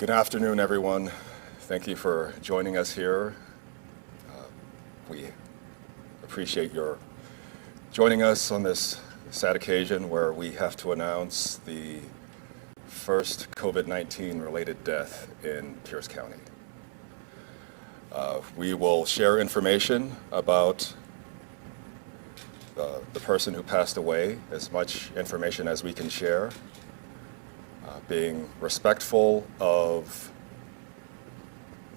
Good afternoon, everyone. Thank you for joining us here. We appreciate your joining us on this sad occasion where we have to announce the first COVID-19 related death in Pierce County. We will share information about the person who passed away, as much information as we can share, being respectful of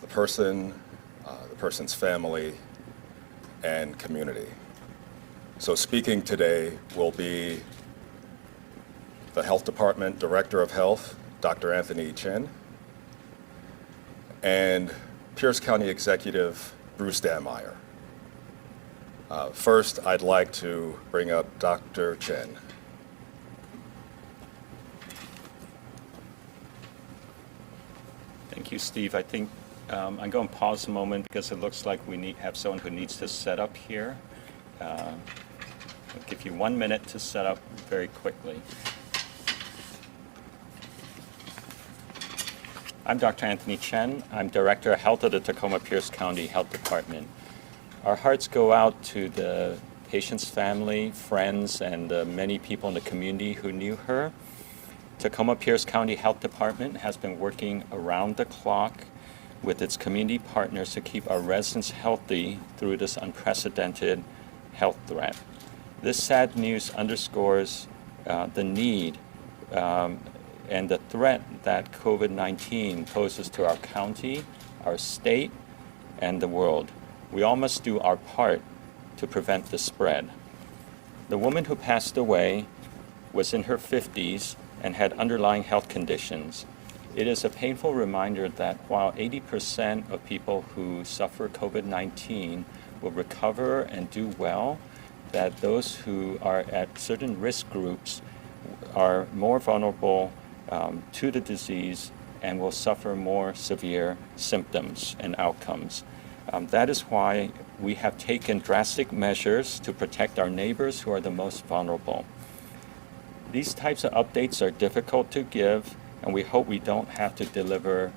the person, the person's family, and community. So speaking today will be the Health Department Director of Health, Dr. Anthony Chen, and Pierce County Executive Bruce Dameyer. First, I'd like to bring up Dr. Chen. Thank you, Steve. I think I'm going to pause a moment because it looks like we have someone who needs to set up here. I'll give you 1 minute to set up very quickly. I'm Dr. Anthony Chen. I'm Director of Health of the Tacoma-Pierce County Health Department. Our hearts go out to the patient's family, friends, and many people in the community who knew her. Tacoma-Pierce County Health Department has been working around the clock with its community partners to keep our residents healthy through this unprecedented health threat. This sad news underscores the need and the threat that COVID-19 poses to our county, our state, and the world. We all must do our part to prevent the spread. The woman who passed away was in her 50s and had underlying health conditions. It is a painful reminder that while 80% of people who suffer COVID-19 will recover and do well, that those who are at certain risk groups are more vulnerable to the disease and will suffer more severe symptoms and outcomes. That is why we have taken drastic measures to protect our neighbors who are the most vulnerable. These types of updates are difficult to give, and we hope we don't have to deliver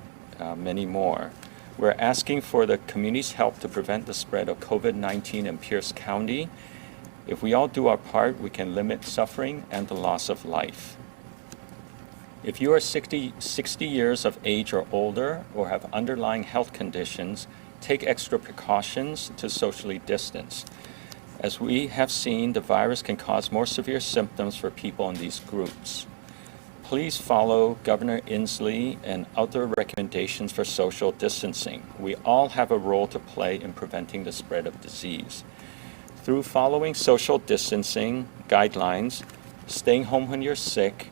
many more. We're asking for the community's help to prevent the spread of COVID-19 in Pierce County. If we all do our part, we can limit suffering and the loss of life. If you are 60 years of age or older or have underlying health conditions, take extra precautions to socially distance. As we have seen, the virus can cause more severe symptoms for people in these groups. Please follow Governor Inslee and other recommendations for social distancing. We all have a role to play in preventing the spread of disease. Through following social distancing guidelines, staying home when you're sick,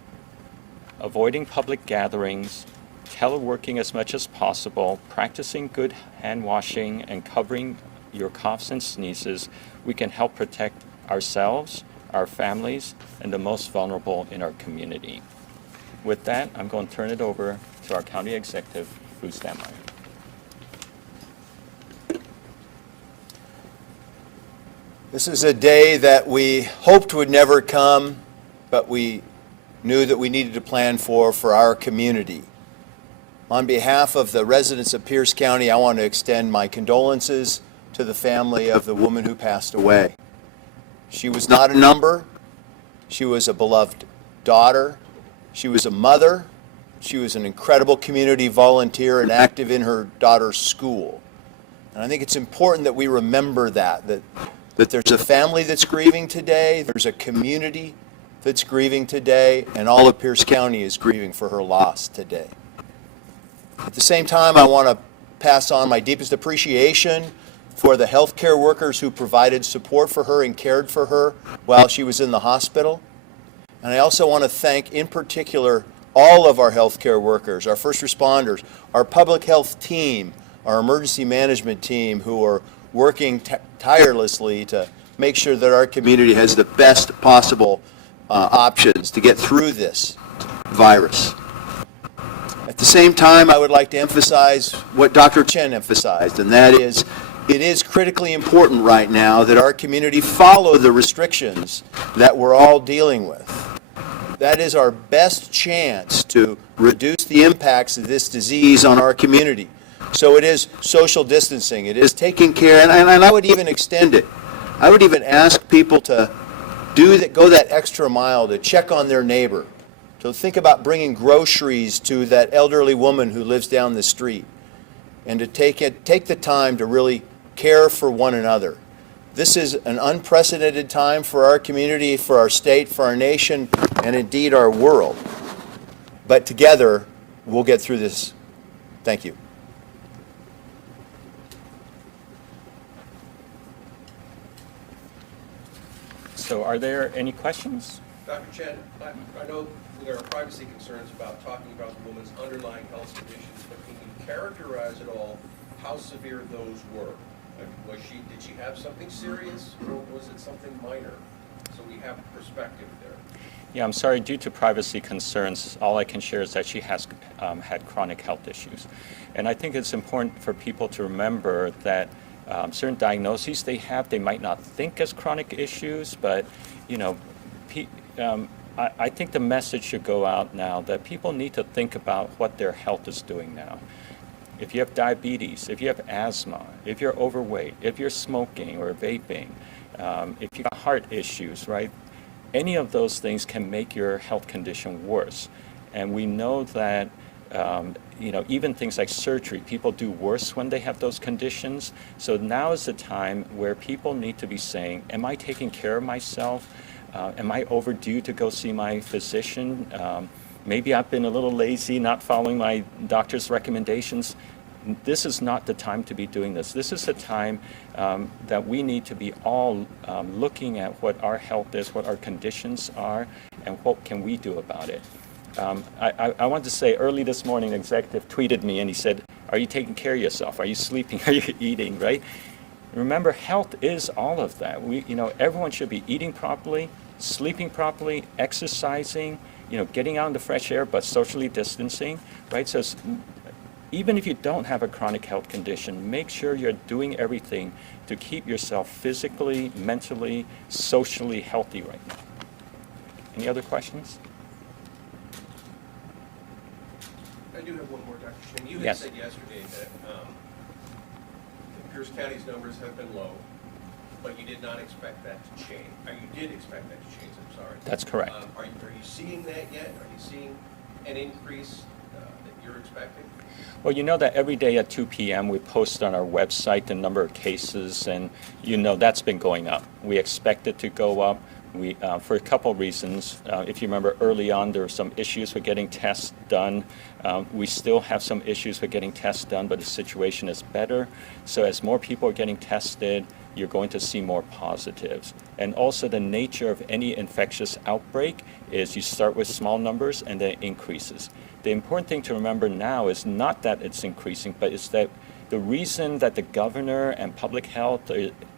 avoiding public gatherings, teleworking as much as possible, practicing good hand washing, and covering your coughs and sneezes, we can help protect ourselves, our families, and the most vulnerable in our community. With that, I'm going to turn it over to our County Executive, Bruce Dameyer. This is a day that we hoped would never come, but we knew that we needed to plan for our community. On behalf of the residents of Pierce County, I want to extend my condolences to the family of the woman who passed away. She was not a number. She was a beloved daughter. She was a mother. She was an incredible community volunteer and active in her daughter's school. And I think it's important that we remember that there's a family that's grieving today, there's a community that's grieving today, and all of Pierce County is grieving for her loss today. At the same time, I want to pass on my deepest appreciation for the healthcare workers who provided support for her and cared for her while she was in the hospital. And I also want to thank, in particular, all of our healthcare workers, our first responders, our public health team, our emergency management team, who are working tirelessly to make sure that our community has the best possible options to get through this virus. At the same time, I would like to emphasize what Dr. Chen emphasized, and that is, it is critically important right now that our community follow the restrictions that we're all dealing with. That is our best chance to reduce the impacts of this disease on our community. So it is social distancing. It is taking care, and I would even extend it. I would even ask people to go that extra mile to check on their neighbor, to think about bringing groceries to that elderly woman who lives down the street, and to take the time to really care for one another. This is an unprecedented time for our community, for our state, for our nation, and indeed our world. But together, we'll get through this. Thank you. So are there any questions? Dr. Chen, I know there are privacy concerns about talking about the woman's underlying health conditions, but can you characterize at all how severe those were? I mean, did she have something serious, or was it something minor? So we have perspective there. Yeah, I'm sorry, due to privacy concerns, all I can share is that she has had chronic health issues. And I think it's important for people to remember that certain diagnoses they might not think as chronic issues, but, you know, I think the message should go out now that people need to think about what their health is doing now. If you have diabetes, if you have asthma, if you're overweight, if you're smoking or vaping, if you have heart issues, right? Any of those things can make your health condition worse. And we know that, you know, even things like surgery, people do worse when they have those conditions. So now is the time where people need to be saying, am I taking care of myself? Am I overdue to go see my physician? Maybe I've been a little lazy, not following my doctor's recommendations. This is not the time to be doing this. This is the time that we need to be all looking at what our health is, what our conditions are, and what can we do about it. I want to say early this morning, an executive tweeted me and he said, are you taking care of yourself? Are you sleeping? Are you eating, right? Remember, health is all of that. You know, everyone should be eating properly, sleeping properly, exercising, you know, getting out in the fresh air, but socially distancing, right? So even if you don't have a chronic health condition, make sure you're doing everything to keep yourself physically, mentally, socially healthy right now. Any other questions? I do have one more, Dr. Chen. You had Yes. said yesterday that Pierce County's numbers have been low, but you did not expect that to change. Or you did expect that to change, I'm sorry. That's correct. Are you seeing that yet? Are you seeing an increase that you're expecting? Well, you know that every day at 2 p.m. we post on our website the number of cases, and you know that's been going up. We expect it to go up. For a couple reasons. If you remember early on, there were some issues with getting tests done. We still have some issues with getting tests done, but the situation is better. So as more people are getting tested, you're going to see more positives. And also the nature of any infectious outbreak is you start with small numbers and then it increases. The important thing to remember now is not that it's increasing, but it's that the reason that the governor and public health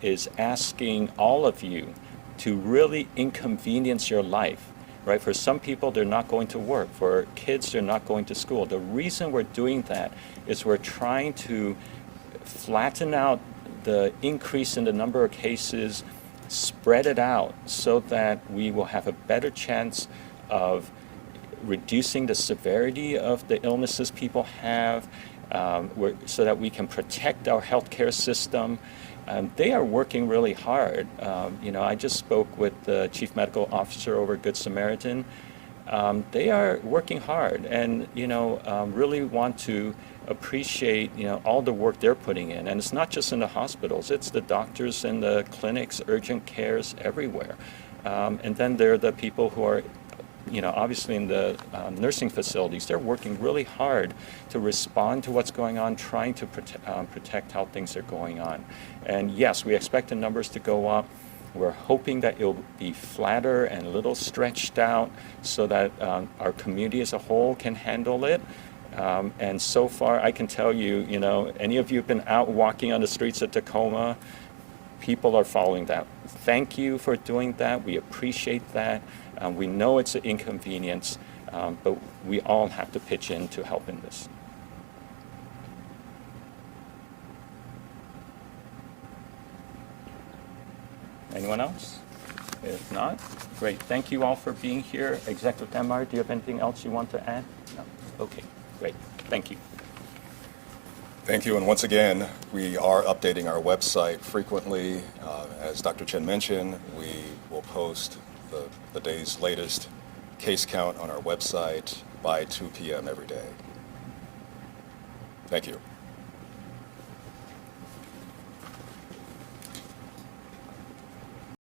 is asking all of you to really inconvenience your life, right? For some people, they're not going to work. For kids, they're not going to school. The reason we're doing that is we're trying to flatten out the increase in the number of cases, spread it out so that we will have a better chance of reducing the severity of the illnesses people have, so that we can protect our healthcare system. They are working really hard. You know, I just spoke with the chief medical officer over at Good Samaritan. They are working hard and, you know, really want to appreciate, you know, all the work they're putting in. And it's not just in the hospitals, it's the doctors and the clinics, urgent cares everywhere. And then there are the people who are, you know, obviously in the nursing facilities. They're working really hard to respond to what's going on, trying to protect how things are going on. And yes, we expect the numbers to go up. We're hoping that it'll be flatter and a little stretched out so that our community as a whole can handle it. And so far, I can tell you, you know, any of you have been out walking on the streets of Tacoma, people are following that. Thank you for doing that. We appreciate that. We know it's an inconvenience, but we all have to pitch in to help in this. Anyone else? If not, great. Thank you all for being here. Executive Demar, do you have anything else you want to add? No? Okay, great. Thank you. Thank you, and once again, we are updating our website frequently. As Dr. Chen mentioned, we will post the day's latest case count on our website by 2 p.m. every day. Thank you.